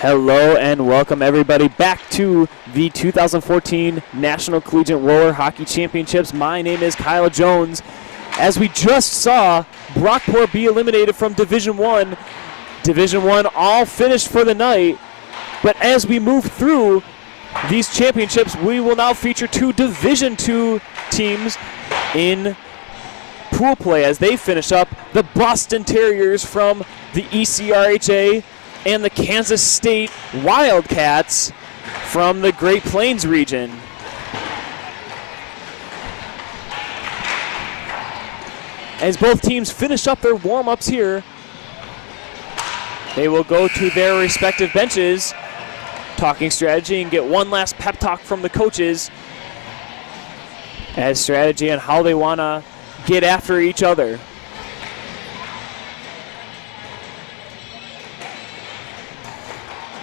Hello and welcome everybody back to the 2014 National Collegiate Roller Hockey Championships. My name is Kyle Jones. As we just saw, Brockport be eliminated from Division I. Division I all finished for the night. But as we move through these championships, we will now feature two Division II teams in pool play as they finish up. The Boston Terriers from the NCRHA and the Kansas State Wildcats from the Great Plains region. As both teams finish up their warm-ups here, they will go to their respective benches, talking strategy, and get one last pep talk from the coaches as strategy on how they want to get after each other.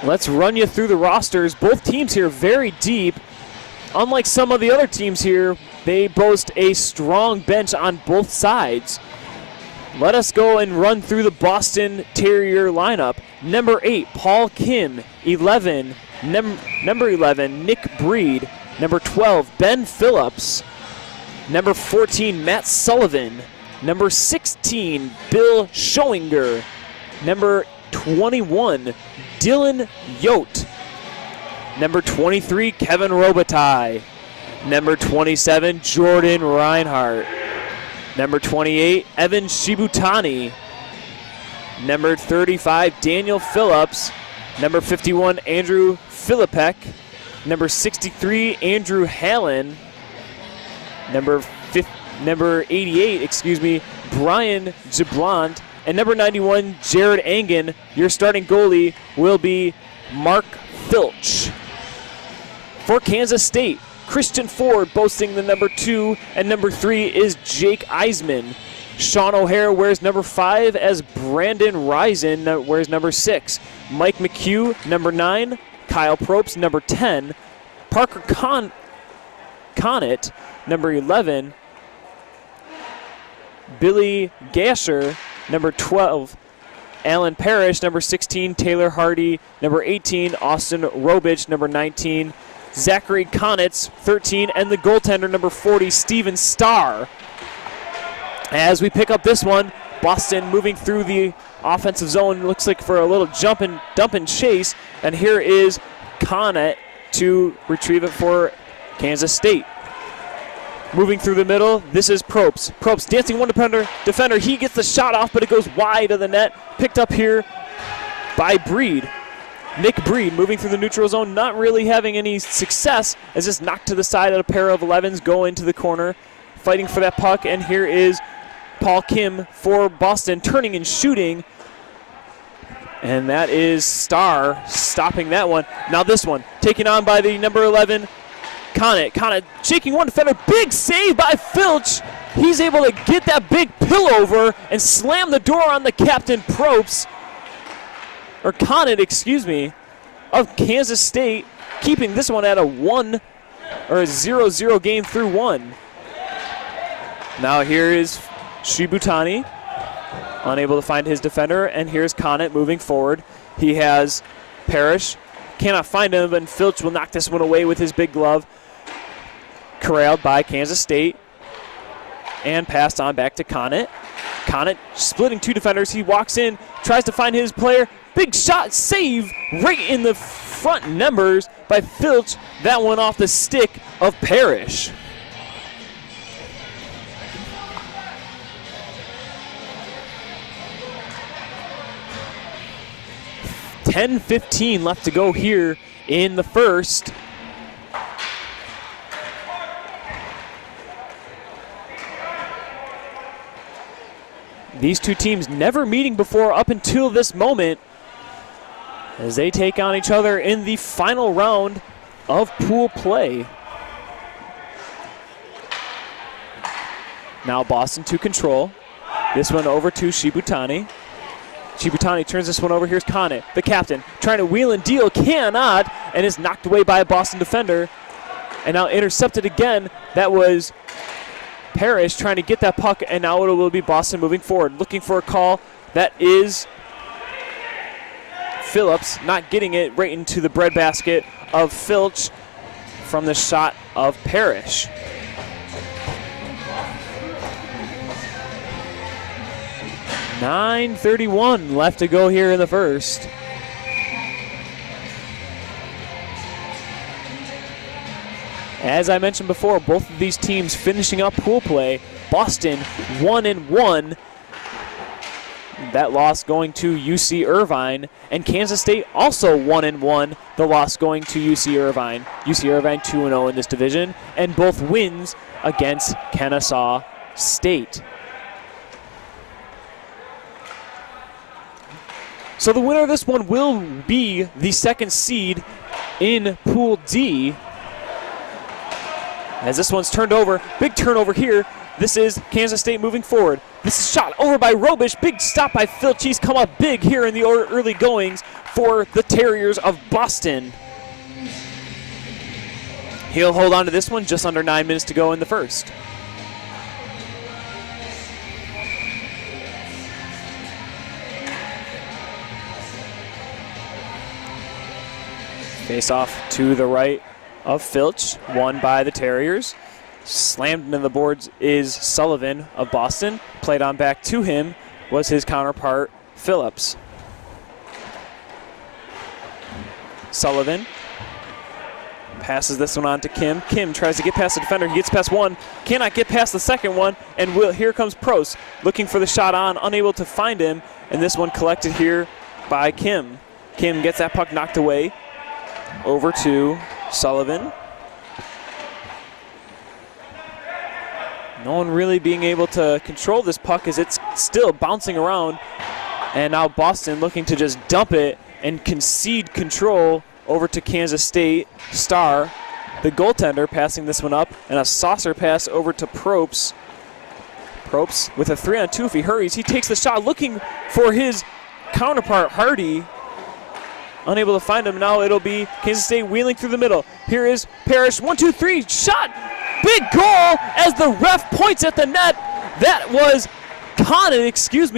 Let's run you through the rosters. Both teams here very deep. Unlike some of the other teams here, they boast a strong bench on both sides. Let us go and run through the Boston Terrier lineup. Number 8, Paul Kim. 11, number 11, Nick Breed. Number 12, Ben Phillips. Number 14, Matt Sullivan. Number 16, Bill Schoinger. Number 21, Dylan Yote. Number 23, Kevin Robitaille. Number 27, Jordan Reinhardt. Number 28, Evan Shibutani. Number 35, Daniel Phillips. Number 51, Andrew Filipek. Number 63, Andrew Hallen. Number 88, Brian Giblant. And number 91, Jared Angen. Your starting goalie will be Mark Filch. For Kansas State, Christian Ford boasting the number 2, and number 3 is Jake Eisman. Sean O'Hare wears number 5 as Brandon Risen wears number 6. Mike McHugh, number 9. Kyle Probst, number 10. Parker Connett, number 11. Billy Gasher, number 12, Alan Parrish, number 16, Taylor Hardy, number 18, Austin Robich, number 19, Zachary Konitz, 13, and the goaltender, number 40, Steven Starr. As we pick up this one, Boston moving through the offensive zone, looks like for a little jump and dump and chase, and here is Connett to retrieve it for Kansas State. Moving through the middle, this is Probst. Probst dancing one defender. He gets the shot off, but it goes wide of the net. Picked up here by Breed. Nick Breed moving through the neutral zone, not really having any success, as this knocked to the side of a pair of 11s go into the corner, fighting for that puck. And here is Paul Kim for Boston, turning and shooting. And that is Starr stopping that one. Now this one, taken on by the number 11, Connett shaking one defender. Big save by Filch. He's able to get that big pillover and slam the door on the captain Probst, or Connett, of Kansas State, keeping this one at a 0-0 game through one. Now here is Shibutani, unable to find his defender, and here's Connett moving forward. He has Parrish, cannot find him, and Filch will knock this one away with his big glove. Corralled by Kansas State and passed on back to Connett. Connett splitting two defenders. He walks in, tries to find his player. Big shot, save right in the front numbers by Filch. That one off the stick of Parrish. $10:15 left to go here in the first. These two teams never meeting before up until this moment as they take on each other in the final round of pool play. Now Boston to control. This one over to Shibutani. Shibutani turns this one over. Here's Connett, the captain, trying to wheel and deal, cannot, and is knocked away by a Boston defender. And now intercepted again. That was Parrish trying to get that puck, and now it will be Boston moving forward, looking for a call. That is Phillips, not getting it right into the breadbasket of Filch from the shot of Parrish. .9:31 left to go here in the first. As I mentioned before, both of these teams finishing up pool play. Boston 1-1. That loss going to UC Irvine. And Kansas State also 1-1. The loss going to UC Irvine. UC Irvine 2-0 in this division. And both wins against Kennesaw State. So the winner of this one will be the second seed in Pool D. As this one's turned over, big turnover here. This is Kansas State moving forward. This is shot over by Robish. Big stop by Filch. He's come up big here in the early goings for the Terriers of Boston. He'll hold on to this one, just under 9 minutes to go in the first. Face off to the right of Filch, won by the Terriers. Slammed into the boards is Sullivan of Boston. Played on back to him was his counterpart, Phillips. Sullivan passes this one on to Kim. Kim tries to get past the defender. He gets past one, cannot get past the second one, and here comes Prost looking for the shot on, unable to find him, and this one collected here by Kim. Kim gets that puck knocked away over to Sullivan. No one really being able to control this puck as it's still bouncing around. And now Boston looking to just dump it and concede control over to Kansas State. Starr, the goaltender, passing this one up, and a saucer pass over to Probst. Probst with a 3-on-2 if he hurries. He takes the shot looking for his counterpart, Hardy. Unable to find him. Now it'll be Kansas State wheeling through the middle. Here is Parrish. 1-2-3. Shot. Big goal as the ref points at the net. That was Conant,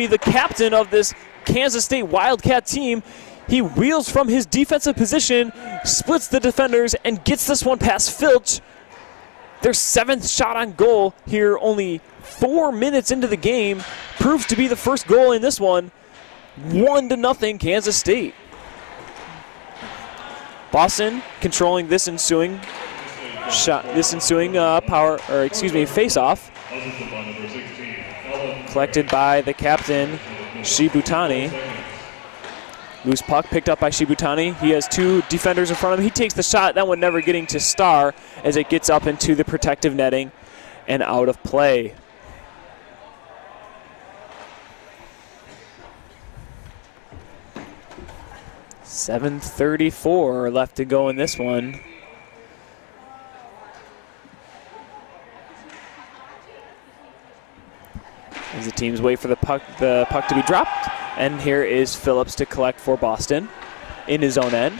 the captain of this Kansas State Wildcat team. He wheels from his defensive position, splits the defenders, and gets this one past Filch. Their 7th shot on goal here, only 4 minutes into the game. Proves to be the first goal in this one. 1-0 Kansas State. Boston controlling this ensuing face-off. Collected by the captain, Shibutani. Loose puck picked up by Shibutani. He has 2 defenders in front of him. He takes the shot. That one never getting to Starr as it gets up into the protective netting and out of play. .734 left to go in this one. As the teams wait for the puck to be dropped. And here is Phillips to collect for Boston in his own end.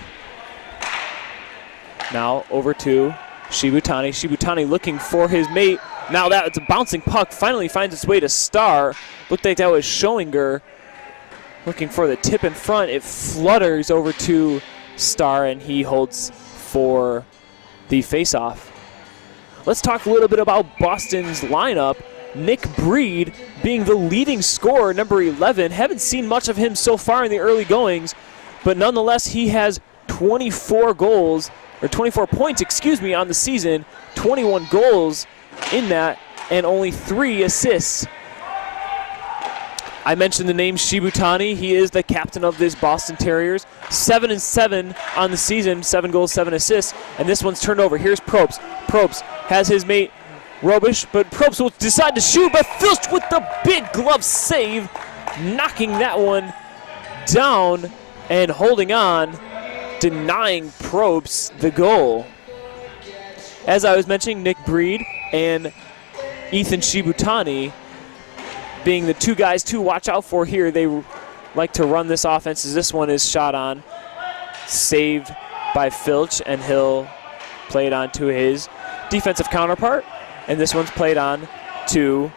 Now over to Shibutani. Shibutani looking for his mate. Now that's a bouncing puck. Finally finds its way to Starr. Looked like that was Schoinger. Looking for the tip in front. It flutters over to Starr, and he holds for the face-off. Let's talk a little bit about Boston's lineup. Nick Breed being the leading scorer, number 11. Haven't seen much of him so far in the early goings, but nonetheless, he has 24 points, on the season. 21 goals in that, and only 3 assists. I mentioned the name Shibutani. He is the captain of this Boston Terriers. 7-7 on the season, 7 goals, 7 assists, and this one's turned over. Here's Probst. Probst has his mate Robish, but Probst will decide to shoot, but Filch with the big glove save, knocking that one down and holding on, denying Probst the goal. As I was mentioning, Nick Breed and Ethan Shibutani being the 2 guys to watch out for here. They like to run this offense as this one is shot on, saved by Filch, and he'll play it on to his defensive counterpart. And this one's played on to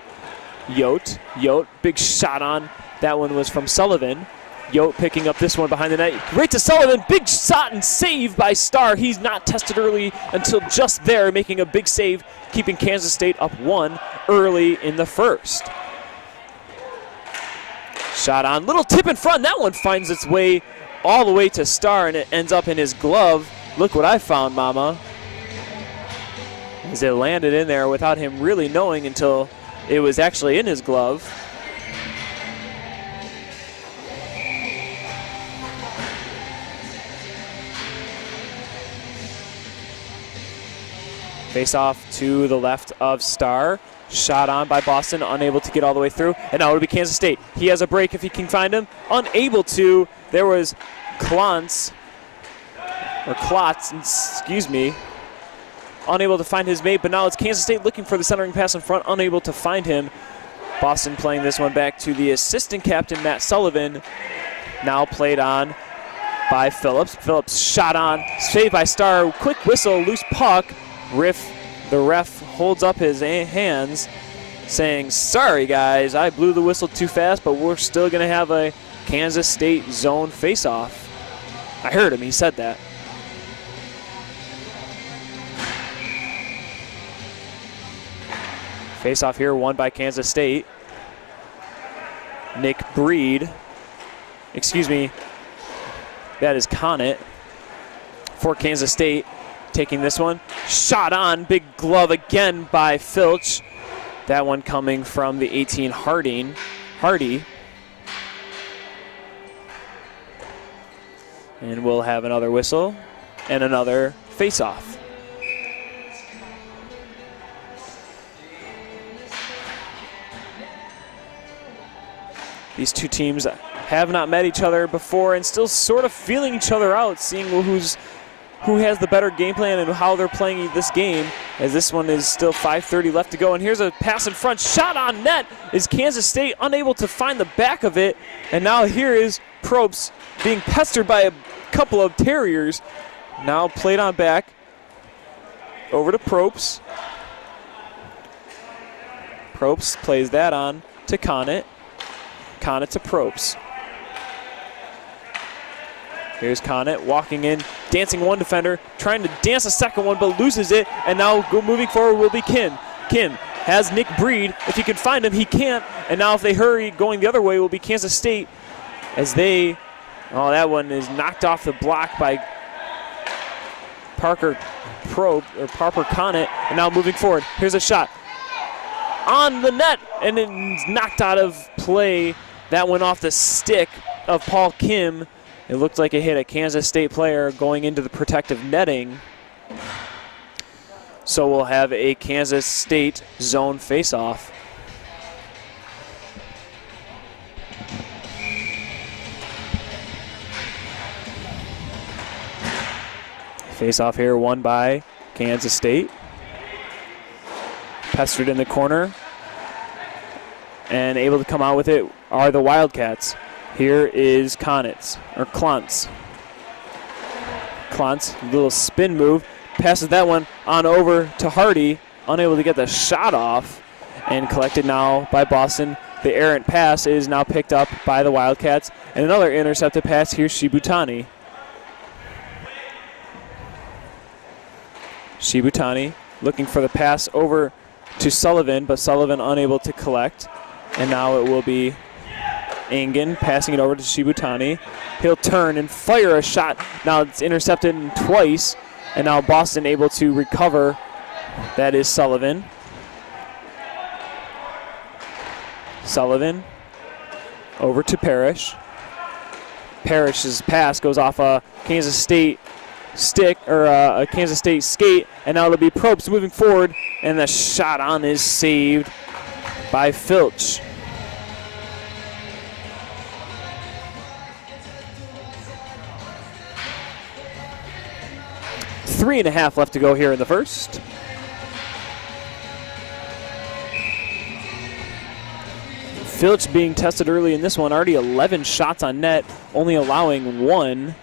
Yote. Yote, big shot on. That one was from Sullivan. Yote picking up this one behind the net. Right to Sullivan. Big shot and save by Starr. He's not tested early until just there, making a big save, keeping Kansas State up 1 early in the first. Shot on. Little tip in front. That one finds its way all the way to Starr, and it ends up in his glove. Look what I found, Mama. As it landed in there without him really knowing until it was actually in his glove. Face off to the left of Starr. Shot on by Boston, unable to get all the way through. And now it'll be Kansas State. He has a break if he can find him. Unable to. There was Klotz, excuse me. Unable to find his mate, but now it's Kansas State looking for the centering pass in front, unable to find him. Boston playing this one back to the assistant captain, Matt Sullivan. Now played on by Phillips. Phillips shot on, saved by Starr. Quick whistle, loose puck. The ref holds up his hands, saying, sorry guys, I blew the whistle too fast, but we're still going to have a Kansas State zone face-off. I heard him, he said that. Face-off here, won by Kansas State. Nick Breed, excuse me, that is Connett for Kansas State. Taking this one, shot on, big glove again by Filch. That one coming from the 18 Hardy. And we'll have another whistle and another face-off. These two teams have not met each other before and still sort of feeling each other out, seeing who has the better game plan and how they're playing this game, as this one is still 5:30 left to go. And here's a pass in front, shot on net. Is Kansas State unable to find the back of it? And now here is Probst being pestered by a couple of Terriers. Now played on back, over to Probst. Probst plays that on to Connett. Connett to Probst. Here's Connett walking in, dancing one defender, trying to dance a second one, but loses it. And now moving forward will be Kim. Kim has Nick Breed. If he can find him, he can't. And now if they hurry, going the other way will be Kansas State. As they, that one is knocked off the block by Parker Connett. And now moving forward, here's a shot on the net, and it's knocked out of play. That went off the stick of Paul Kim. It looked like it hit a Kansas State player going into the protective netting. So we'll have a Kansas State zone face-off. Face-off here won by Kansas State. Pestered in the corner. And able to come out with it are the Wildcats. Here is Klontz. Klontz, little spin move, passes that one on over to Hardy, unable to get the shot off, and collected now by Boston. The errant pass is now picked up by the Wildcats, and another intercepted pass. Here's Shibutani. Shibutani looking for the pass over to Sullivan, but Sullivan unable to collect, and now it will be Engen passing it over to Shibutani. He'll turn and fire a shot. Now it's intercepted twice, and now Boston able to recover. That is Sullivan. Sullivan over to Parrish. Parrish's pass goes off a Kansas State stick, or a Kansas State skate, and now it'll be Probst moving forward, and the shot on is saved by Filch. Three and a half left to go here in the first. Filch being tested early in this one, already 11 shots on net, only allowing one.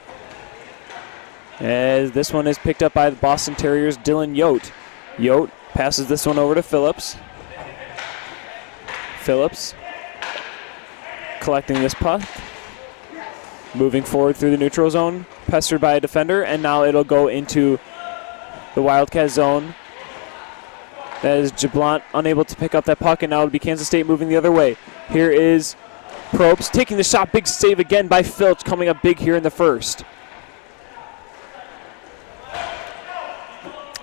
As this one is picked up by the Boston Terriers' Dylan Yote. Yote passes this one over to Phillips. Phillips collecting this puck. moving forward through the neutral zone, pestered by a defender, and now it'll go into the Wildcat zone. That is Jablant unable to pick up that puck, and now it'll be Kansas State moving the other way. Here is Probst taking the shot. Big save again by Filch, coming up big here in the first.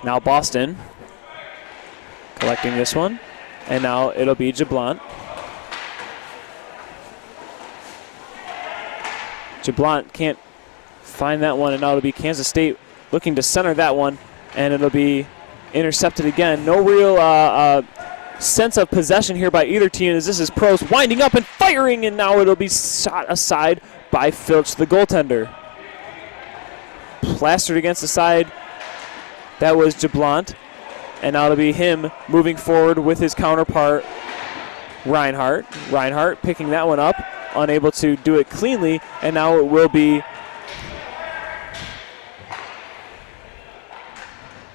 Now Boston collecting this one, and now it'll be Jablant. Jablant can't find that one, and now it'll be Kansas State looking to center that one, and it'll be intercepted again. No real sense of possession here by either team, as this is Probst winding up and firing, and now it'll be shot aside by Filch, the goaltender. Plastered against the side. That was Jablant, and now it'll be him moving forward with his counterpart, Reinhardt. Reinhardt picking that one up, unable to do it cleanly, and now it will be,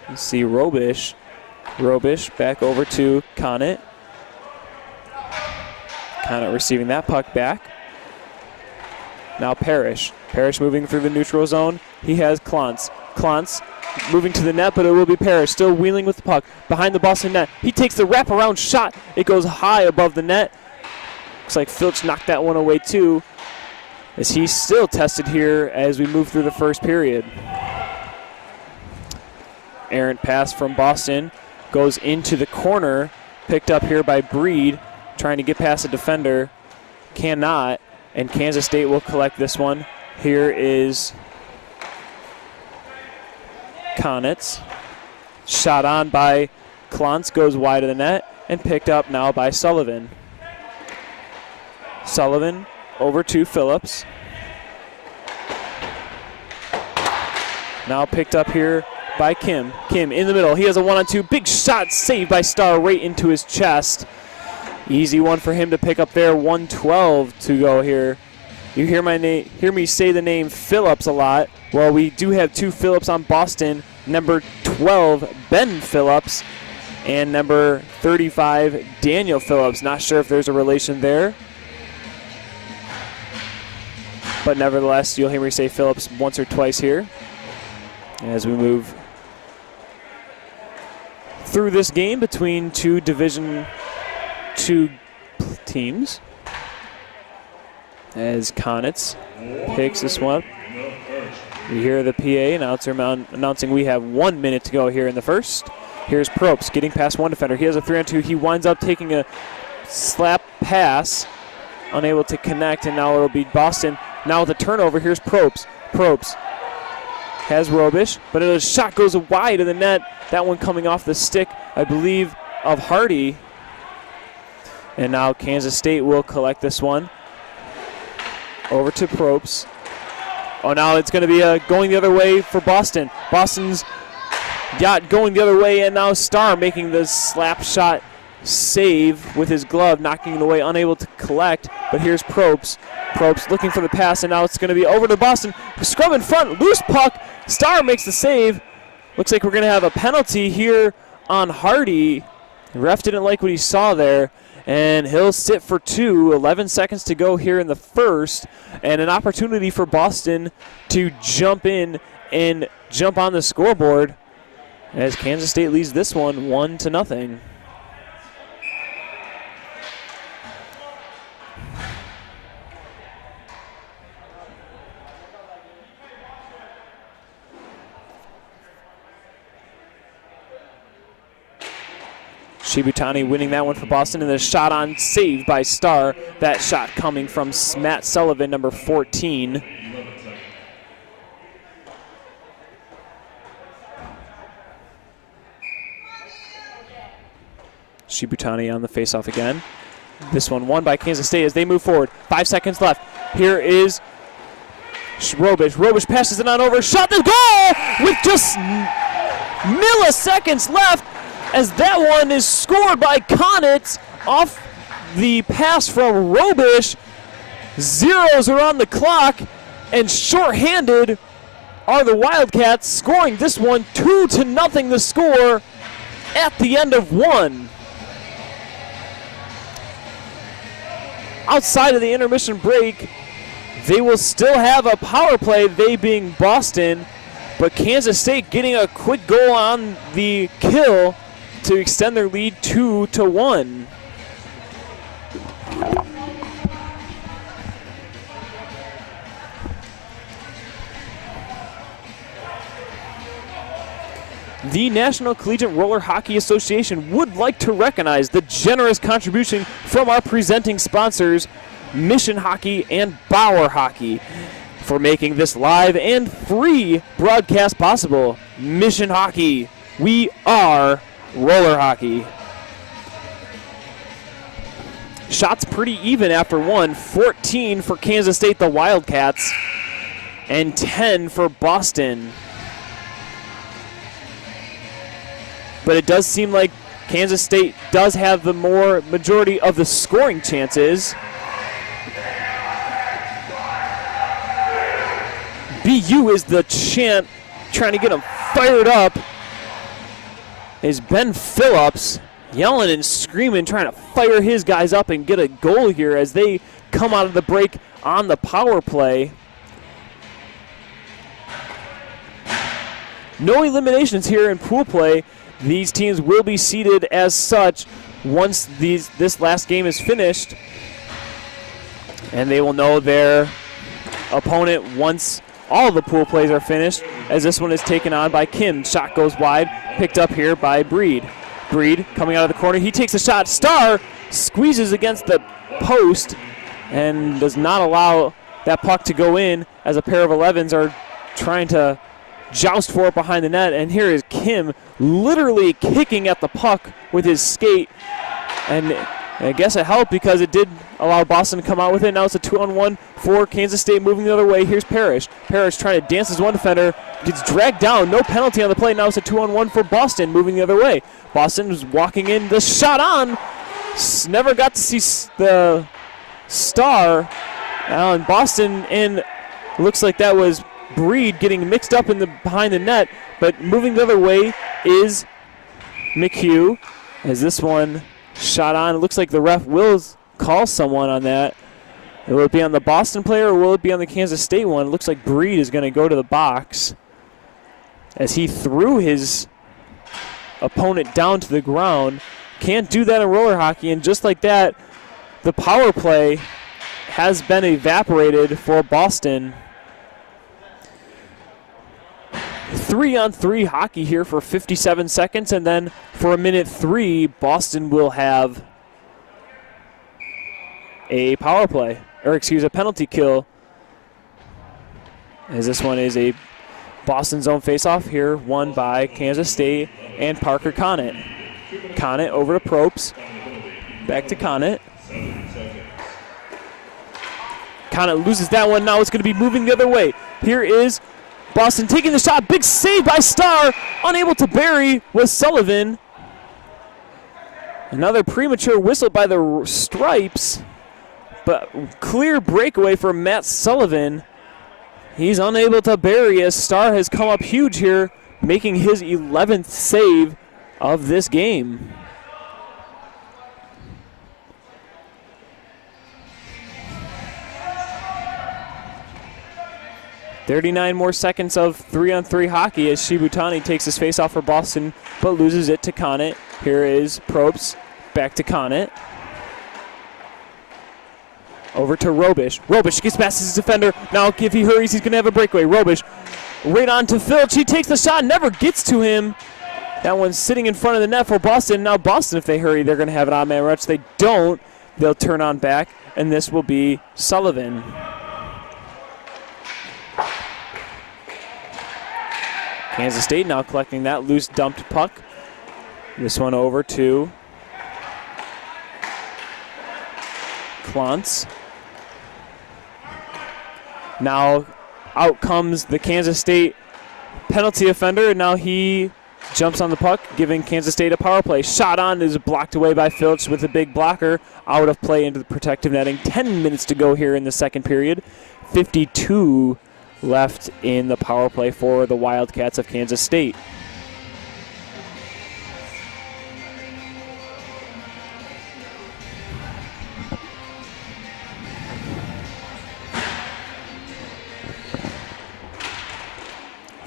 let's see, Robish. Robish back over to Conant. Conant receiving that puck back. Now Parrish. Parrish moving through the neutral zone. He has Klontz. Klontz moving to the net, but it will be Parrish still wheeling with the puck behind the Boston net. He takes the wraparound shot. It goes high above the net. Looks like Filch knocked that one away too, as he's still tested here as we move through the first period. Errant pass from Boston goes into the corner, picked up here by Breed, trying to get past the defender. Cannot, and Kansas State will collect this one. Here is Konitz. Shot on by Klontz, goes wide of the net, and picked up now by Sullivan. Sullivan over to Phillips. Now picked up here by Kim. Kim in the middle. He has a 1-on-2. Big shot saved by Starr right into his chest. Easy one for him to pick up there. 1:12 to go here. You hear me say the name Phillips a lot. Well, we do have two Phillips on Boston. Number 12, Ben Phillips, and number 35, Daniel Phillips. Not sure if there's a relation there, but nevertheless, you'll hear me say Phillips once or twice here as we move through this game between two Division II teams. As Konitz picks this one up. We hear the PA announcer announcing we have 1 minute to go here in the first. Here's Probst getting past one defender. He has a 3-on-2. He winds up taking a slap pass, unable to connect, and now it'll be Boston. Now with a turnover, here's Probst. Probst has Robish, but a shot goes wide of the net. That one coming off the stick, I believe, of Hardy. And now Kansas State will collect this one. Over to Probst. Oh, now it's going to be going the other way for Boston. Boston's got going the other way, and now Starr making the slap shot save with his glove, knocking it away, unable to collect. But here's Probst. Probst looking for the pass, and now it's going to be over to Boston. Scrum in front, loose puck. Starr makes the save. Looks like we're going to have a penalty here on Hardy. The ref didn't like what he saw there, and he'll sit for 2. 11 seconds to go here in the first, and an opportunity for Boston to jump in and jump on the scoreboard as Kansas State leads this one 1-0. Shibutani winning that one for Boston, and the shot on saved by Starr. That shot coming from Matt Sullivan, number 14. Shibutani on the faceoff again. This one won by Kansas State as they move forward. 5 seconds left. Here is Robish. Robish passes it on over. Shot the goal with just milliseconds left, as that one is scored by Konitz off the pass from Robish. Zeros are on the clock, and shorthanded are the Wildcats, scoring this one 2-0 the score at the end of one. Outside of the intermission break, They will still have a power play, they being Boston, but Kansas State getting a quick goal on the kill to extend their lead 2-1. The National Collegiate Roller Hockey Association would like to recognize the generous contribution from our presenting sponsors, Mission Hockey and Bauer Hockey, for making this live and free broadcast possible. Mission Hockey, we are roller hockey. Shots pretty even after one. 14 for Kansas State, the Wildcats, and 10 for Boston. But it does seem like Kansas State does have the majority of the scoring chances. BU is the chant, trying to get them fired up. Is Ben Phillips yelling and screaming, trying to fire his guys up and get a goal here as they come out of the break on the power play. No eliminations here in pool play. These teams will be seeded as such once this last game is finished, and they will know their opponent once all the pool plays are finished, as this one is taken on by Kim. Shot goes wide, picked up here by Breed. Breed coming out of the corner, he takes a shot. Starr squeezes against the post and does not allow that puck to go in, as a pair of 11s are trying to joust for it behind the net. And here is Kim literally kicking at the puck with his skate, and I guess it helped because it did allow Boston to come out with it. Now it's a 2-on-1 for Kansas State moving the other way. Here's Parrish. Parrish trying to dance as one defender, gets dragged down, no penalty on the play. Now it's a 2-on-1 for Boston moving the other way. Boston is walking in, the shot on, never got to see the star. And Boston, and looks like that was Breed getting mixed up in the behind the net, but moving the other way is McHugh, as this one shot on. It looks like the ref will call someone on that. Will it be on the Boston player or will it be on the Kansas State one? It looks like Breed is going to go to the box as he threw his opponent down to the ground. Can't do that in roller hockey, and just like that, the power play has been evaporated for Boston. 3-on-3 hockey here for 57 seconds, and then for a minute 3, Boston will have a power play, or excuse, a penalty kill, as this one is a Boston zone faceoff here, won by Kansas State and Parker Connett. Connett over to Probst, back to Connett. Connett loses that one, now it's going to be moving the other way. Here is Boston taking the shot, big save by Starr, unable to bury was Sullivan. Another premature whistle by the Stripes, but clear breakaway for Matt Sullivan. He's unable to bury as Starr has come up huge here, making his 11th save of this game. .39 more seconds of 3-on-3 hockey as Shibutani takes his face off for Boston, but loses it to Connett. Here is Probst, back to Connett. Over to Robish. Robish gets past his defender. Now if he hurries, he's going to have a breakaway. Robish right on to Filch. He takes the shot, never gets to him. That one's sitting in front of the net for Boston. Now Boston, if they hurry, they're going to have an odd man rush. They don't, they'll turn on back, and this will be Sullivan. Kansas State now collecting that loose dumped puck. This one over to Klontz. Now out comes the Kansas State penalty offender, and now he jumps on the puck, giving Kansas State a power play. Shot on is blocked away by Filch with a big blocker. Out of play into the protective netting. 10 minutes to go here in the second period. 52 left in the power play for the Wildcats of Kansas State.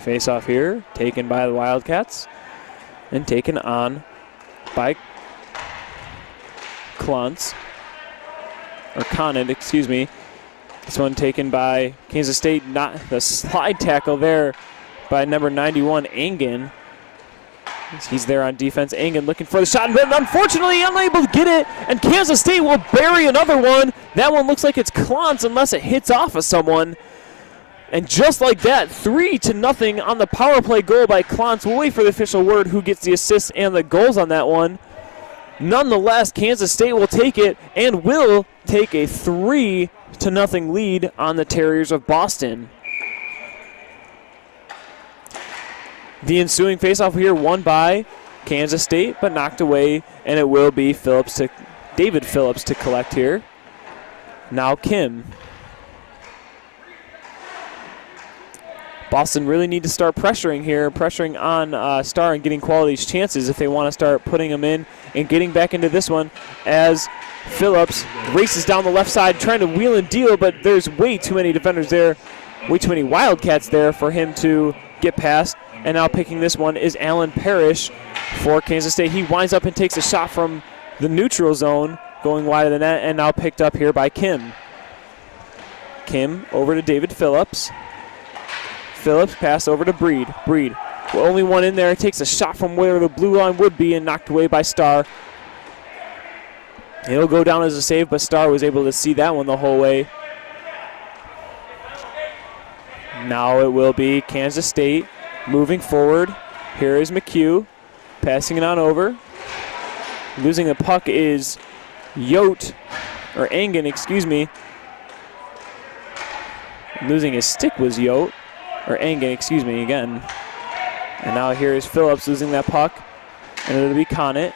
Face off here, taken by the Wildcats and taken on by Conant, excuse me. This one taken by Kansas State, not the slide tackle there by number 91, Engen. He's there on defense. Engen looking for the shot, but unfortunately unable to get it, and Kansas State will bury another one. That one looks like it's Klantz unless it hits off of someone. And just like that, 3-0 on the power play goal by Klantz. We'll wait for the official word who gets the assists and the goals on that one. Nonetheless, Kansas State will take it and will take a 3-0 lead on the Terriers of Boston. The ensuing faceoff here won by Kansas State, but knocked away, and it will be David Phillips to collect here. Now Kim. Boston really need to start pressuring here, pressuring on Star and getting quality chances if they want to start putting them in and getting back into this one as Phillips races down the left side trying to wheel and deal, but there's way too many defenders there, way too many Wildcats there for him to get past. And now picking this one is Alan Parrish for Kansas State. He winds up and takes a shot from the neutral zone, going wide of the net, and now picked up here by Kim. Kim over to David Phillips. Phillips pass over to Breed. Breed, only one in there, takes a shot from where the blue line would be and knocked away by Starr. It'll go down as a save, but Starr was able to see that one the whole way. Now it will be Kansas State moving forward. Here is McHugh passing it on over. Losing the puck is Engen, excuse me. Losing his stick was Engen, excuse me, again. And now here is Phillips losing that puck, and it'll be Conant.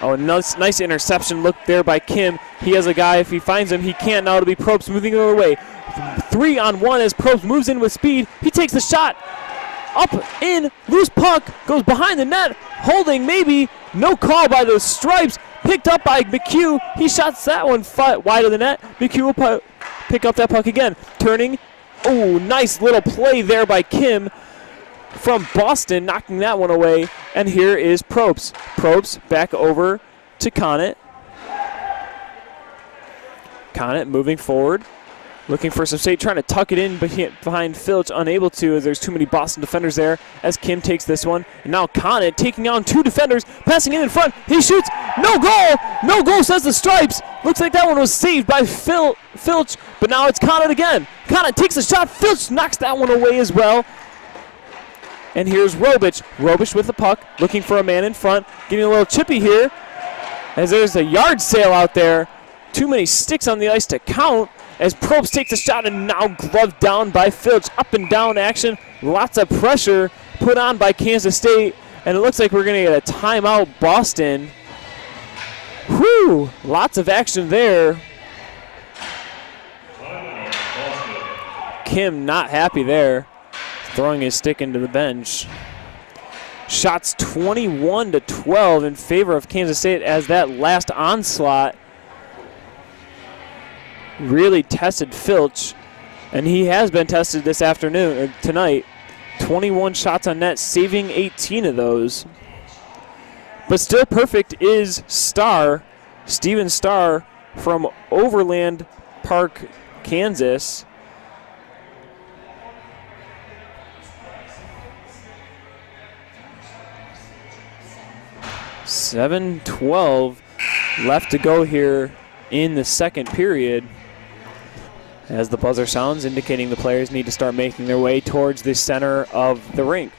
Oh, nice interception look there by Kim. He has a guy, if he finds him, he can't. Now it'll be Probst moving the other way. 3-on-1 as Probst moves in with speed. He takes the shot. Up, in, loose puck, goes behind the net, holding maybe, no call by those stripes, picked up by McHugh. He shots that one wide of the net. McHugh will pick up that puck again, turning. Oh, nice little play there by Kim from Boston, knocking that one away. And here is Probst. Probst back over to Conant. Conant moving forward. Looking for some state, trying to tuck it in behind Filch, unable to as there's too many Boston defenders there as Kim takes this one. And now Conant taking on two defenders, passing in front. He shoots, no goal! No goal, says the Stripes. Looks like that one was saved by Filch, but now it's Conant again. Conant takes a shot, Filch knocks that one away as well. And here's Robich. Robich with the puck, looking for a man in front, getting a little chippy here as there's a yard sale out there. Too many sticks on the ice to count. As Probst takes a shot and now gloved down by Filch. Up and down action. Lots of pressure put on by Kansas State. And it looks like we're going to get a timeout, Boston. Whew! Lots of action there. Kim not happy there. Throwing his stick into the bench. Shots 21-12 in favor of Kansas State as that last onslaught really tested Filch, and he has been tested this afternoon, or tonight. 21 shots on net, saving 18 of those. But still perfect is Steven Starr from Overland Park, Kansas. .7:12 left to go here in the second period, as the buzzer sounds, indicating the players need to start making their way towards the center of the rink.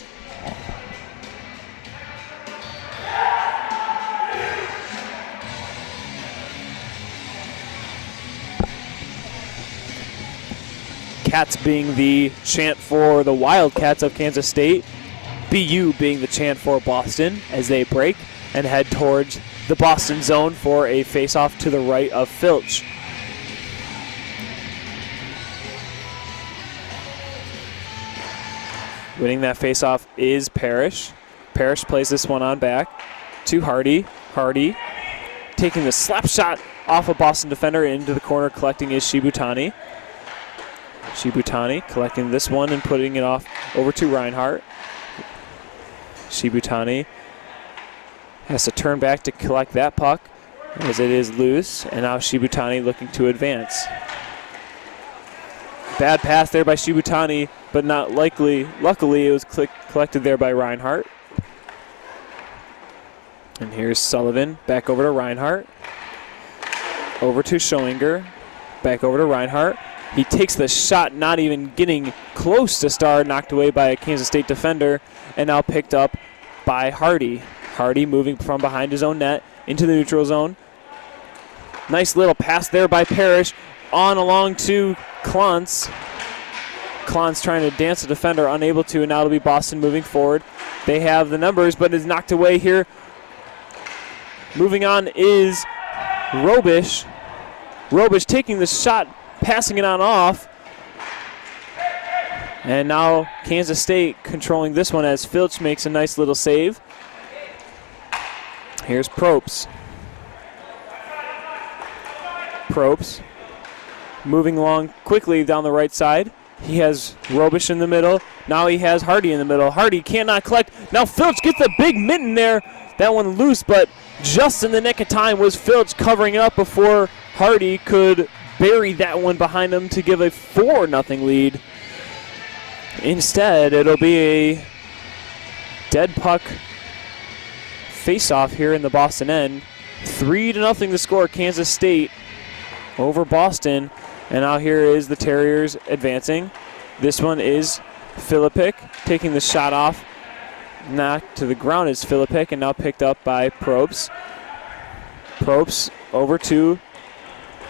Cats being the chant for the Wildcats of Kansas State, BU being the chant for Boston as they break and head towards the Boston zone for a face-off to the right of Filch. Winning that face-off is Parrish. Parrish plays this one on back to Hardy. Hardy taking the slap shot off a Boston defender into the corner, collecting is Shibutani. Shibutani collecting this one and putting it off over to Reinhardt. Shibutani has to turn back to collect that puck as it is loose, and now Shibutani looking to advance. Bad pass there by Shibutani, but not likely. Luckily, it was collected there by Reinhardt. And here's Sullivan, back over to Reinhardt. Over to Schoinger, back over to Reinhardt. He takes the shot, not even getting close to Starr, knocked away by a Kansas State defender, and now picked up by Hardy. Hardy moving from behind his own net into the neutral zone. Nice little pass there by Parrish, on along to Klontz. Klontz trying to dance the defender, unable to, and now it'll be Boston moving forward. They have the numbers, but is knocked away here. Moving on is Robish. Robish taking the shot, passing it on off. And now Kansas State controlling this one as Filch makes a nice little save. Here's Probst. Probst moving along quickly down the right side. He has Robish in the middle. Now he has Hardy in the middle. Hardy cannot collect. Now Filch gets a big mitten there. That one loose, but just in the nick of time was Filch covering up before Hardy could bury that one behind him to give a 4-0 lead. Instead, it'll be a dead puck face-off here in the Boston end. 3-0 the score, Kansas State over Boston. And now here is the Terriers advancing. This one is Filippic taking the shot off. Knocked to the ground is Filippic and now picked up by Probst. Probst over to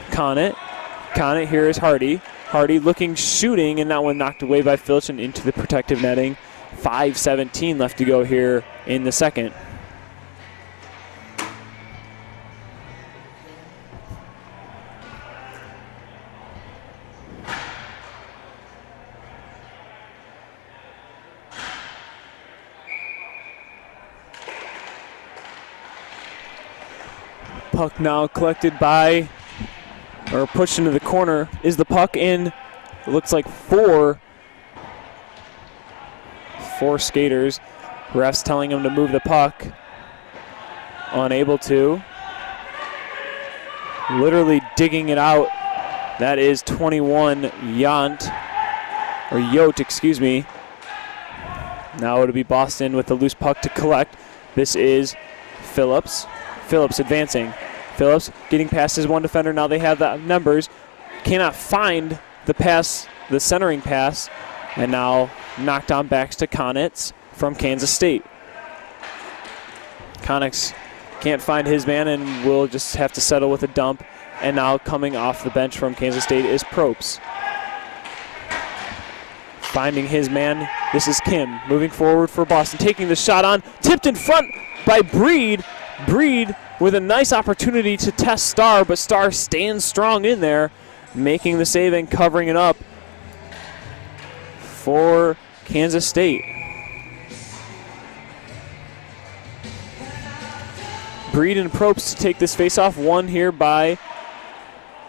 Conant. Conant, here is Hardy. Hardy looking, shooting, and that one knocked away by Filch and into the protective netting. 5:17 left to go here in the second. Puck now collected by, or pushed into the corner. Is the puck in? It looks like four skaters. Refs telling him to move the puck. Unable to. Literally digging it out. That is 21 Yote, excuse me. Now it'll be Boston with the loose puck to collect. This is Phillips. Phillips advancing. Phillips getting past his one defender. Now they have the numbers. Cannot find the pass, the centering pass. And now knocked on backs to Konitz from Kansas State. Konitz can't find his man and will just have to settle with a dump. And now coming off the bench from Kansas State is Probst. Finding his man, this is Kim. Moving forward for Boston, taking the shot on. Tipped in front by Breed. Breed with a nice opportunity to test Starr, but Starr stands strong in there, making the save and covering it up for Kansas State. Breed and Probst to take this face-off. One here by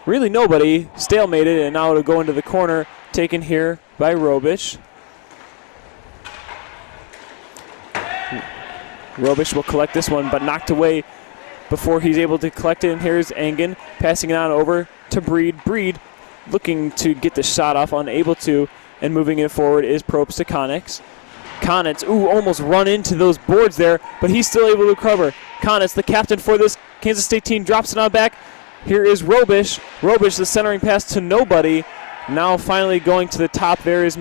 really nobody. Stalemated, and now it'll go into the corner. Taken here by Robish. Robish will collect this one, but knocked away before he's able to collect it. And here's Engen passing it on over to Breed. Breed looking to get the shot off, unable to, and moving it forward is Probst to Konitz. Konitz, almost run into those boards there, but he's still able to recover. Konitz, the captain for this Kansas State team, drops it on back. Here is Robish. Robish, the centering pass to nobody. Now finally going to the top, there is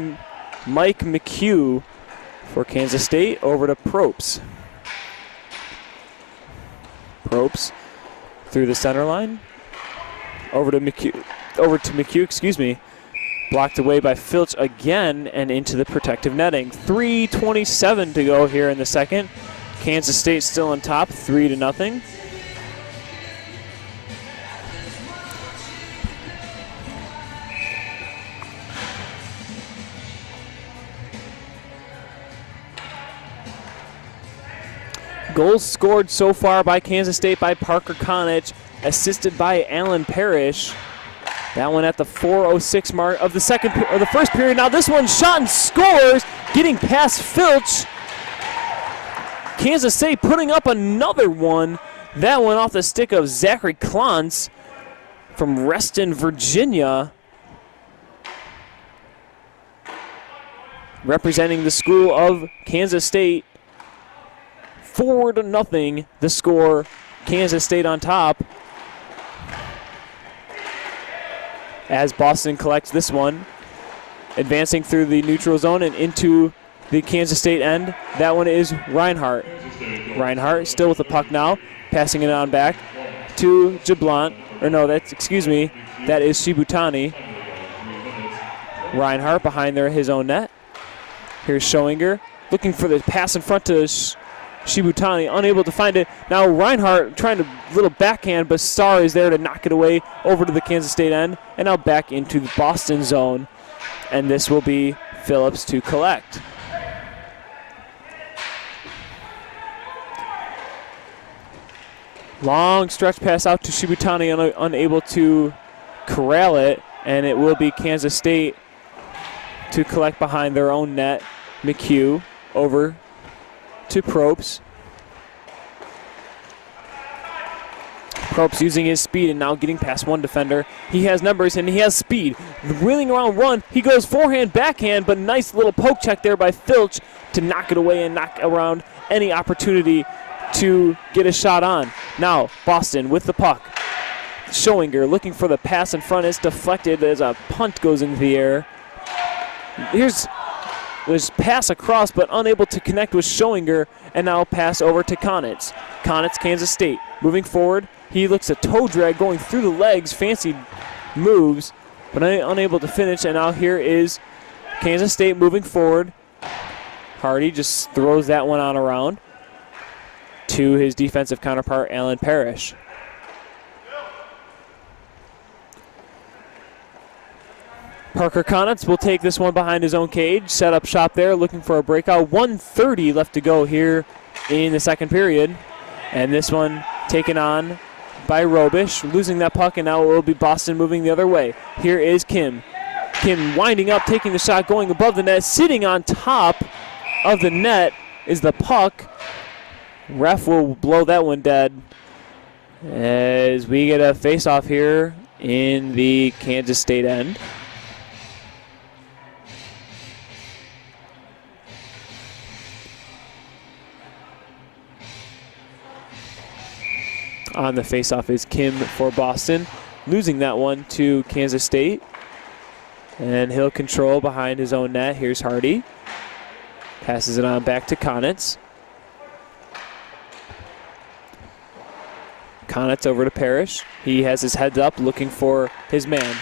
Mike McHugh for Kansas State over to Probst. Probst through the center line. Over to McHugh, excuse me. Blocked away by Filch again and into the protective netting. 3:27 to go here in the second. Kansas State still on top, 3-0. Goals scored so far by Kansas State by Parker Konitz, assisted by Alan Parrish. That one at the 4:06 mark of the first period. Now this one shot and scores, getting past Filch. Kansas State putting up another one. That one off the stick of Zachary Klontz from Reston, Virginia. Representing the school of Kansas State. 4-0, the score. Kansas State on top. As Boston collects this one, advancing through the neutral zone and into the Kansas State end. That one is Reinhardt. Reinhardt still with the puck now, passing it on back to Jablant. Or no, that is Shibutani. Reinhardt behind his own net. Here's Schoinger looking for the pass in front to Shibutani, unable to find it. Now Reinhardt trying to little backhand, but Starr is there to knock it away over to the Kansas State end, and now back into the Boston zone. And this will be Phillips to collect. Long stretch pass out to Shibutani, unable to corral it, and it will be Kansas State to collect behind their own net. McHugh over to Probst. Probst using his speed and now getting past one defender. He has numbers and he has speed. Wheeling around one, he goes forehand, backhand, but nice little poke check there by Filch to knock it away and knock around any opportunity to get a shot on. Now Boston with the puck. Schoinger looking for the pass in front. It's deflected as a punt goes into the air. Here's this pass across, but unable to connect with Schoinger, and now pass over to Konitz. Konitz, Kansas State, moving forward. He looks a toe drag going through the legs, fancy moves, but unable to finish, and now here is Kansas State moving forward. Hardy just throws that one on around to his defensive counterpart, Alan Parrish. Parker Konitz will take this one behind his own cage, set up shop there, looking for a breakout. 1:30 left to go here in the second period. And this one taken on by Robish, losing that puck, and now it will be Boston moving the other way. Here is Kim. Kim winding up, taking the shot, going above the net, sitting on top of the net is the puck. Ref will blow that one dead as we get a face-off here in the Kansas State end. On the face-off is Kim for Boston, losing that one to Kansas State. And he'll control behind his own net. Here's Hardy. Passes it on back to Konitz. Konitz over to Parrish. He has his heads up looking for his man.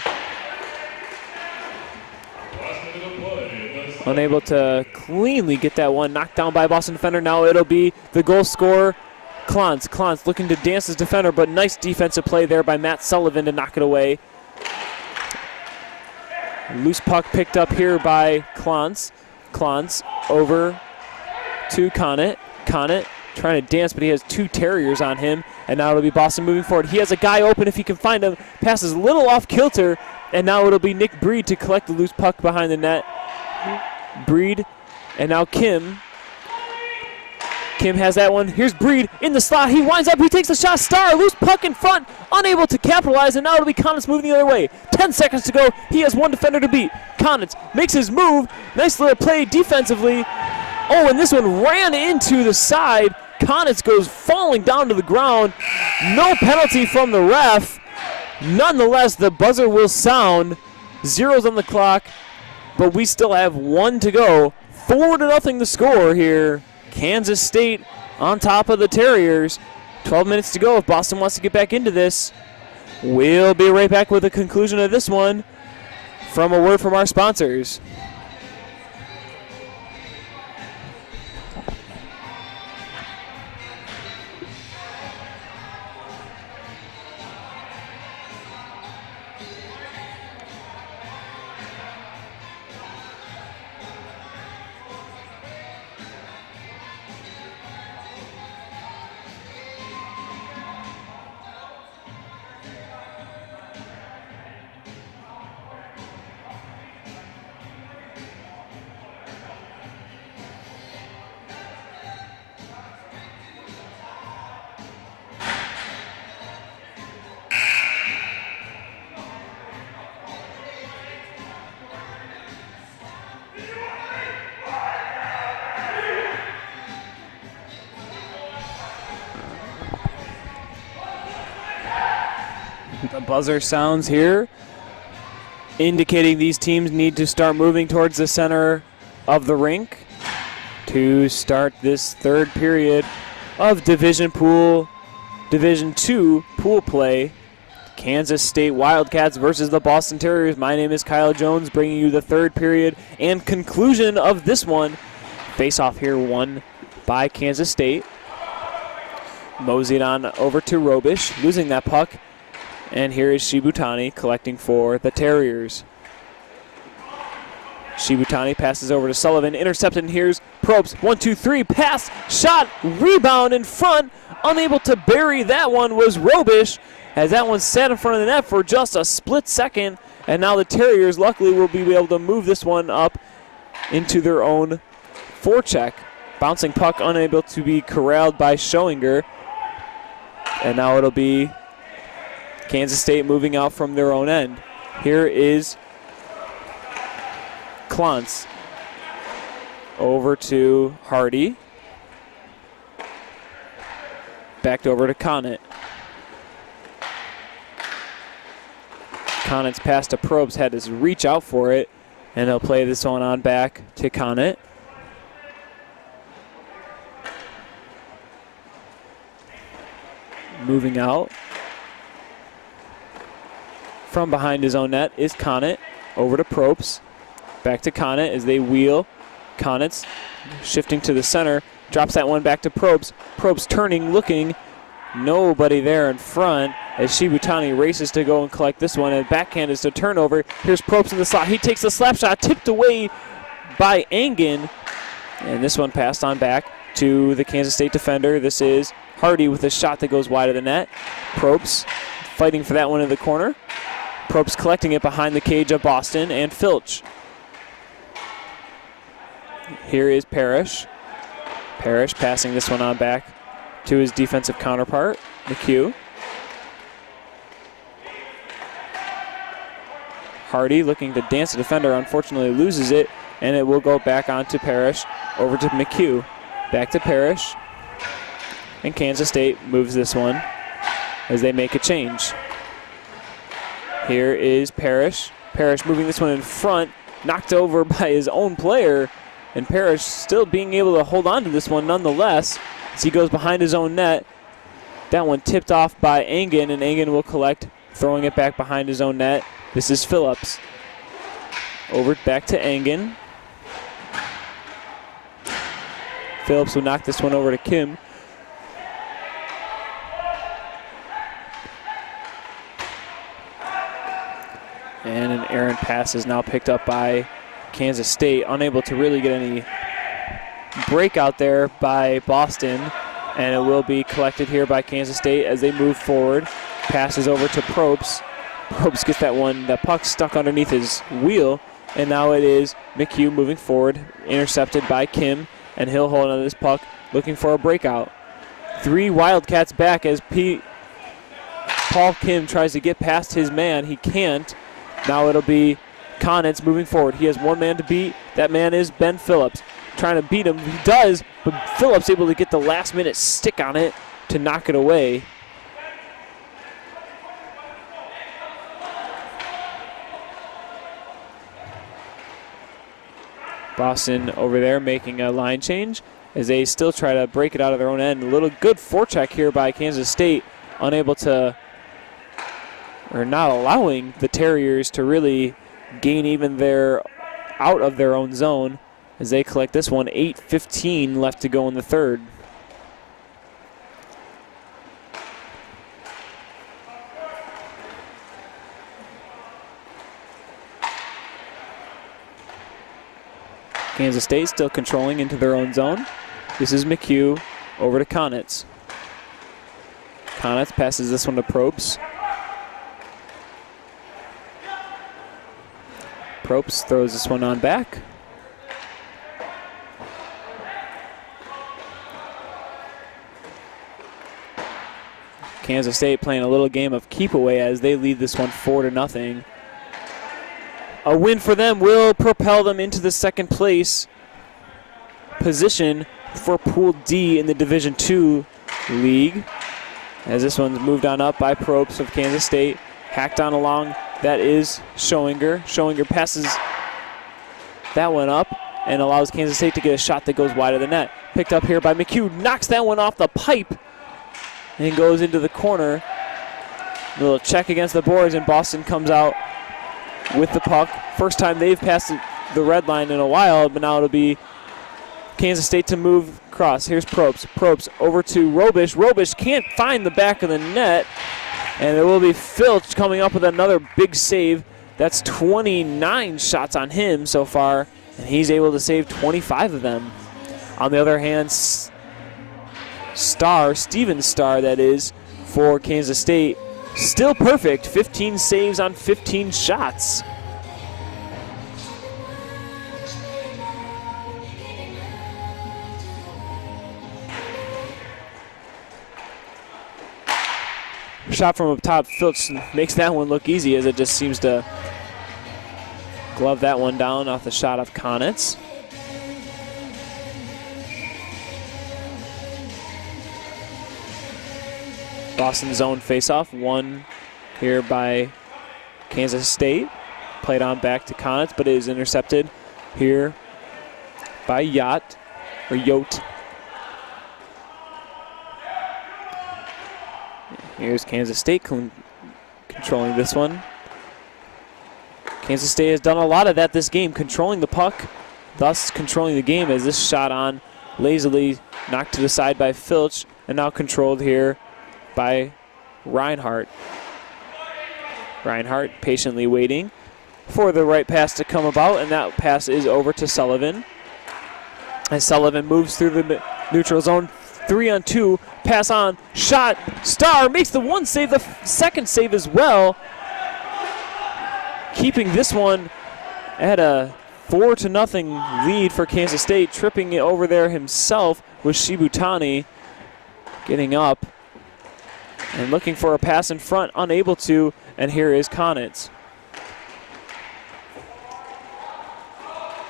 Unable to cleanly get that one knocked down by a Boston defender. Now it'll be the goal scorer, Klontz. Klontz looking to dance his defender, but nice defensive play there by Matt Sullivan to knock it away. Loose puck picked up here by Klontz. Klontz over to Conant. Conant trying to dance, but he has two Terriers on him, and now it'll be Boston moving forward. He has a guy open if he can find him. Passes a little off kilter, and now it'll be Nick Breed to collect the loose puck behind the net. Breed, and now Kim. Kim has that one. Here's Breed in the slot. He winds up. He takes a shot. Starr, loose puck in front, unable to capitalize, and now it'll be Konitz moving the other way. 10 seconds to go. He has one defender to beat. Konitz makes his move. Nice little play defensively. Oh, and this one ran into the side. Konitz goes falling down to the ground. No penalty from the ref. Nonetheless, the buzzer will sound. Zeros on the clock, but we still have one to go. 4-0 the score here. Kansas State on top of the Terriers. 12 minutes to go if Boston wants to get back into this. We'll be right back with the conclusion of this one from a word from our sponsors. Buzzer sounds here, indicating these teams need to start moving towards the center of the rink to start this third period of Division II pool play. Kansas State Wildcats versus the Boston Terriers. My name is Kyle Jones, bringing you the third period and conclusion of this one. Face-off here won by Kansas State. Moseyed on over to Robish, losing that puck. And here is Shibutani collecting for the Terriers. Shibutani passes over to Sullivan, intercepted, and here's Probst. 1-2-3, pass, shot, rebound in front. Unable to bury that one was Robish, as that one sat in front of the net for just a split second. And now the Terriers luckily will be able to move this one up into their own forecheck. Bouncing puck unable to be corralled by Schoinger. And now it'll be Kansas State moving out from their own end. Here is Klontz over to Hardy. Backed over to Conant. Conant's pass to Probst, had to reach out for it, and they'll play this one on back to Conant. Moving out from behind his own net is Conant. Over to Probst. Back to Conant as they wheel. Conant's shifting to the center. Drops that one back to Probst. Probst turning, looking. Nobody there in front as Shibutani races to go and collect this one. And backhand is to turnover. Here's Probst in the slot. He takes the slap shot, tipped away by Engen. And this one passed on back to the Kansas State defender. This is Hardy with a shot that goes wide of the net. Probst fighting for that one in the corner. Probst collecting it behind the cage of Boston and Filch. Here is Parrish. Parrish passing this one on back to his defensive counterpart, McHugh. Hardy looking to dance the defender, unfortunately loses it, and it will go back on to Parrish, over to McHugh. Back to Parrish. And Kansas State moves this one as they make a change. Here is Parrish. Parrish moving this one in front, knocked over by his own player, and Parrish still being able to hold on to this one nonetheless as he goes behind his own net. That one tipped off by Engen, and Engen will collect, throwing it back behind his own net. This is Phillips. Over back to Engen. Phillips will knock this one over to Kim. And an errant pass is now picked up by Kansas State, unable to really get any break out there by Boston, and it will be collected here by Kansas State as they move forward. Passes over to Probst. Probst gets that puck stuck underneath his wheel, and now it is McHugh moving forward, intercepted by Kim, and he'll hold on to this puck, looking for a breakout. 3 Wildcats back as Paul Kim tries to get past his man. He can't. Now it'll be Conant's moving forward. He has one man to beat. That man is Ben Phillips. Trying to beat him. He does, but Phillips able to get the last minute stick on it to knock it away. Boston over there making a line change as they still try to break it out of their own end. A little good forecheck here by Kansas State, unable to, or not allowing the Terriers to really gain even out of their own zone as they collect this one. 8:15 left to go in the third. Kansas State still controlling into their own zone. This is McHugh over to Konitz. Konitz passes this one to Probst. Probst throws this one on back. Kansas State playing a little game of keep away as they lead this one 4-0. A win for them will propel them into the second place position for Pool D in the Division II League. As this one's moved on up by Probst of Kansas State. Hacked on along, that is Schoinger. Schoinger passes that one up and allows Kansas State to get a shot that goes wide of the net. Picked up here by McHugh, knocks that one off the pipe and goes into the corner. A little check against the boards, and Boston comes out with the puck. First time they've passed the red line in a while, but now it'll be Kansas State to move across. Here's Probst. Probst over to Robish. Robish can't find the back of the net, and it will be Filch coming up with another big save. That's 29 shots on him so far, and he's able to save 25 of them. On the other hand, Steven Starr, that is, for Kansas State, still perfect, 15 saves on 15 shots. Shot from up top, Filch makes that one look easy as it just seems to glove that one down off the shot of Konitz. Boston zone faceoff, won here by Kansas State. Played on back to Konitz, but it is intercepted here by Yote. Here's Kansas State controlling this one. Kansas State has done a lot of that this game, controlling the puck, thus controlling the game, as this shot on lazily knocked to the side by Filch and now controlled here by Reinhardt. Reinhardt patiently waiting for the right pass to come about, and that pass is over to Sullivan. As Sullivan moves through the neutral zone, 3-on-2, pass on, shot, Starr makes the one save, the second save as well. Keeping this one at a 4-0 lead for Kansas State. Tripping it over there himself was Shibutani, getting up and looking for a pass in front, unable to, and here is Konitz.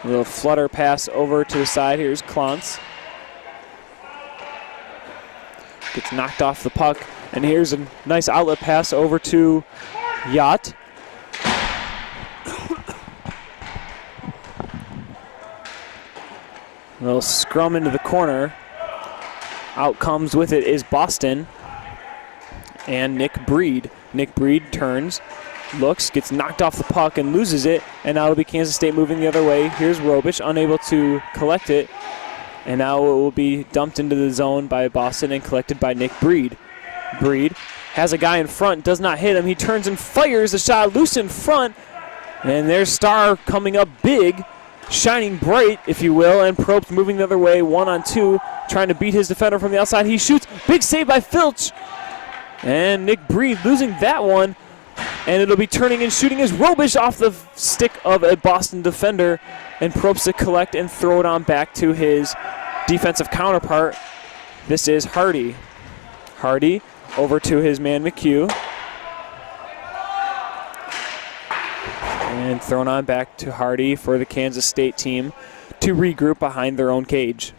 A little flutter pass over to the side. Here's Klontz. Gets knocked off the puck, and here's a nice outlet pass over to Yote. A little scrum into the corner. Out comes with it is Boston and Nick Breed. Nick Breed turns, looks, gets knocked off the puck and loses it, and now it'll be Kansas State moving the other way. Here's Robish, unable to collect it, and now it will be dumped into the zone by Boston and collected by Nick Breed. Breed has a guy in front, does not hit him. He turns and fires a shot loose in front, and there's Starr coming up big, shining bright, if you will, and Probst moving the other way, 1-on-2, trying to beat his defender from the outside. He shoots, big save by Filch, and Nick Breed losing that one, and it'll be turning and shooting as Robish off the stick of a Boston defender, and Probst to collect and throw it on back to his defensive counterpart. This is Hardy. Hardy over to his man McHugh. And thrown on back to Hardy for the Kansas State team to regroup behind their own cage.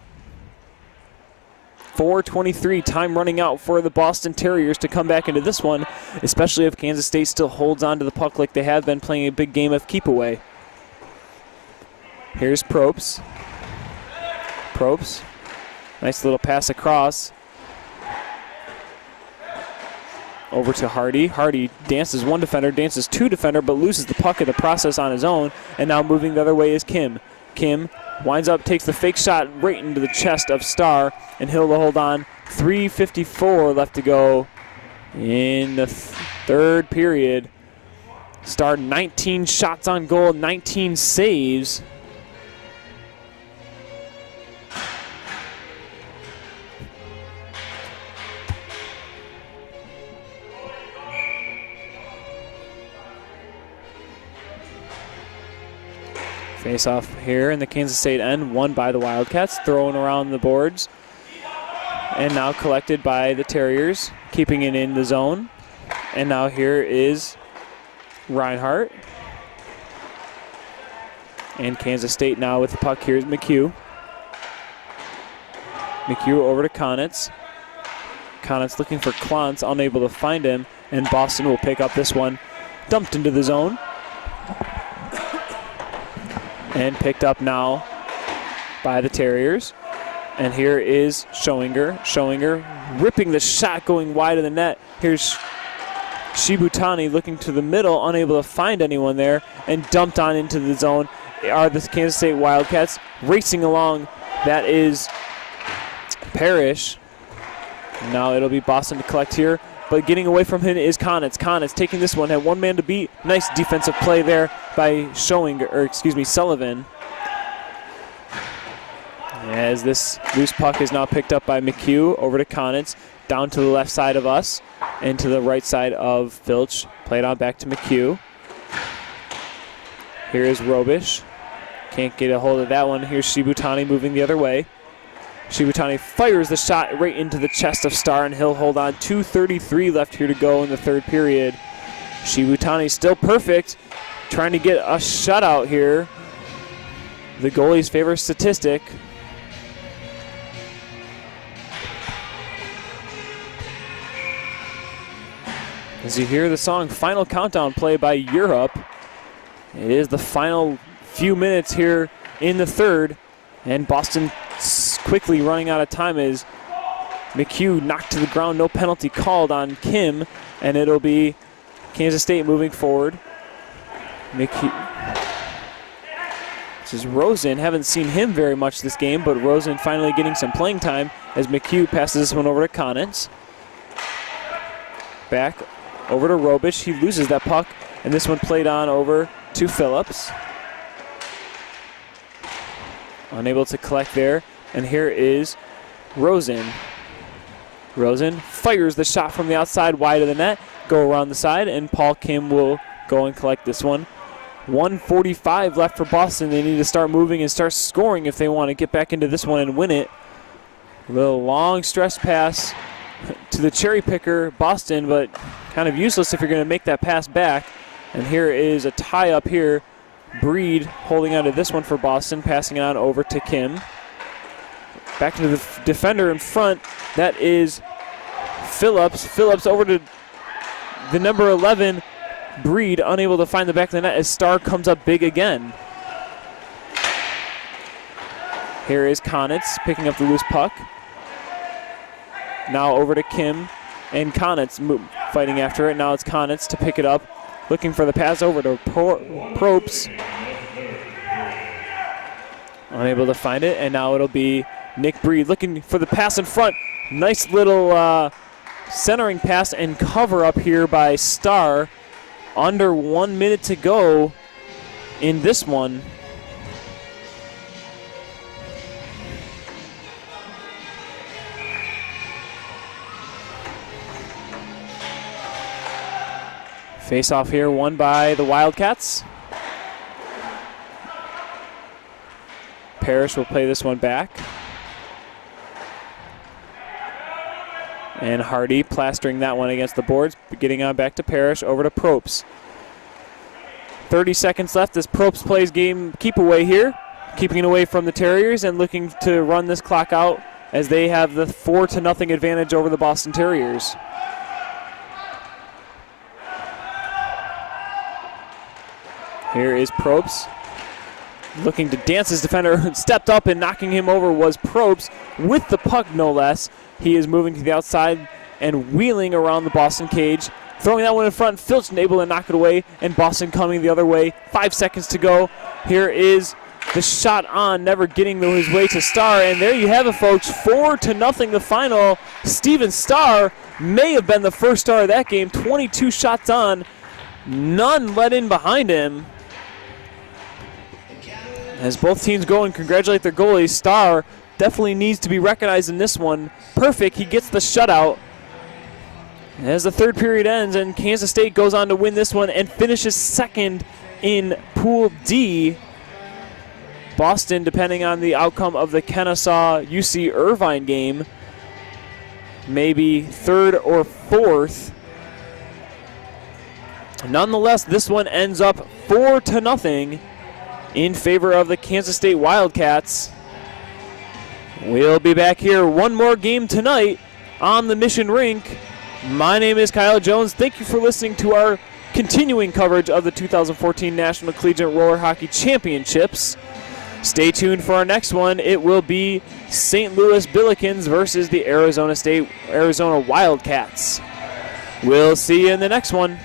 4:23, time running out for the Boston Terriers to come back into this one, especially if Kansas State still holds on to the puck like they have been, playing a big game of keep away. Here's Probst. Probst, nice little pass across. Over to Hardy. Hardy dances one defender, dances two defender, but loses the puck in the process on his own. And now moving the other way is Kim. Kim winds up, takes the fake shot right into the chest of Starr, and he'll hold on. 3:54 left to go in the third period. Starr 19 shots on goal, 19 saves. Face off here in the Kansas State end, won by the Wildcats, thrown around the boards, and now collected by the Terriers, keeping it in the zone. And now here is Reinhardt. And Kansas State now with the puck. Here's McHugh. McHugh over to Konitz. Konitz looking for Klontz, unable to find him, and Boston will pick up this one dumped into the zone. And picked up now by the Terriers. And here is Schoinger. Schoinger ripping the shot, going wide of the net. Here's Shibutani looking to the middle, unable to find anyone there, and dumped on into the zone. Are the Kansas State Wildcats racing along? That is Parrish. Now it'll be Boston to collect here, but getting away from him is Konitz. Konitz taking this one, had one man to beat. Nice defensive play there by Sullivan. As this loose puck is now picked up by McHugh, over to Konitz, down to the left side of us, and to the right side of Filch. Played on back to McHugh. Here is Robish. Can't get a hold of that one. Here's Shibutani moving the other way. Shibutani fires the shot right into the chest of Starr, and he'll hold on. 2:33 left here to go in the third period. Shibutani still perfect, trying to get a shutout here. The goalie's favorite statistic. As you hear the song Final Countdown play by Europe, it is the final few minutes here in the third, and Boston quickly running out of time as McHugh knocked to the ground, no penalty called on Kim, and it'll be Kansas State moving forward. McHugh. This is Rosen. Haven't seen him very much this game, but Rosen finally getting some playing time as McHugh passes this one over to Konitz. Back over to Robish. He loses that puck, and this one played on over to Phillips. Unable to collect there, and here is Rosen. Rosen fires the shot from the outside wide of the net, go around the side, and Paul Kim will go and collect this one. 1:45 left for Boston. They need to start moving and start scoring if they want to get back into this one and win it. A little long stretch pass to the cherry picker, Boston, but kind of useless if you're going to make that pass back. And here is a tie up here. Breed holding on to this one for Boston, passing it on over to Kim. Back to the defender in front. That is Phillips. Phillips over to the number 11, Breed, unable to find the back of the net as Starr comes up big again. Here is Konitz picking up the loose puck. Now over to Kim and Konitz fighting after it. Now it's Konitz to pick it up, looking for the pass over to Probst. Unable to find it, and now it'll be Nick Breed looking for the pass in front. Nice little centering pass and cover up here by Starr. Under 1 minute to go in this one. Face off here won by the Wildcats. Parrish will play this one back. And Hardy plastering that one against the boards, getting on back to Parrish, over to Probst. 30 seconds left as Probst plays game keep away here, keeping it away from the Terriers and looking to run this clock out as they have the 4-0 advantage over the Boston Terriers. Here is Probst looking to dance his defender. Stepped up and knocking him over was Probst with the puck, no less. He is moving to the outside and wheeling around the Boston cage. Throwing that one in front, Filch able to knock it away, and Boston coming the other way. 5 seconds to go. Here is the shot on, never getting his way to Starr, and there you have it, folks. 4-0 the final. Steven Starr may have been the first star of that game. 22 shots on, none let in behind him. As both teams go and congratulate their goalies, Starr definitely needs to be recognized in this one. Perfect, he gets the shutout. As the third period ends and Kansas State goes on to win this one and finishes second in Pool D. Boston, depending on the outcome of the Kennesaw-UC Irvine game, maybe third or fourth. Nonetheless, this one ends up 4-0 in favor of the Kansas State Wildcats. We'll be back here one more game tonight on the Mission Rink. My name is Kyle Jones. Thank you for listening to our continuing coverage of the 2014 National Collegiate Roller Hockey Championships. Stay tuned for our next one. It will be St. Louis Billikens versus the Arizona Wildcats. We'll see you in the next one.